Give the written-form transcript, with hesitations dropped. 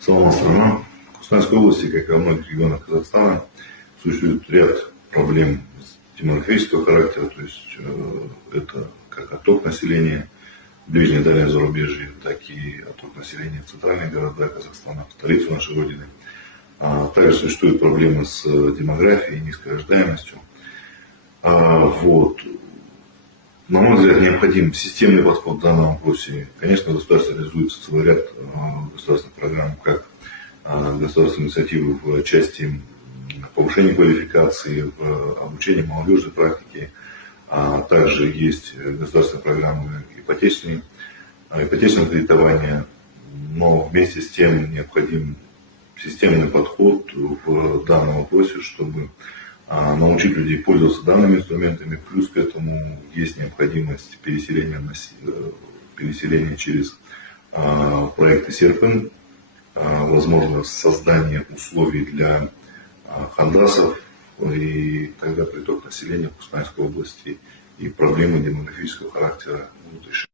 Салам страна. В Кустанайской области, как и во многих регионах Казахстана, существует ряд проблем демографического характера, то есть это как отток населения в ближнее и дальнее зарубежье, так и отток населения в центральные города Казахстана, в столицу нашей Родины. Также существуют проблемы с демографией, низкой рождаемостью. На мой взгляд, необходим системный подход в данном вопросе. Конечно, в государстве реализуется целый ряд государственных программ, как государственные инициативы в части повышения квалификации, в обучении молодежной практике. Также есть государственные программы ипотечного кредитования, но вместе с тем необходим системный подход в данном вопросе, чтобы научить людей пользоваться данными инструментами. Плюс к этому есть необходимость переселения через проекты СЕРПН, возможно создание условий для хандасов, и тогда приток населения в Кустанайской области и проблемы демографического характера будут решены.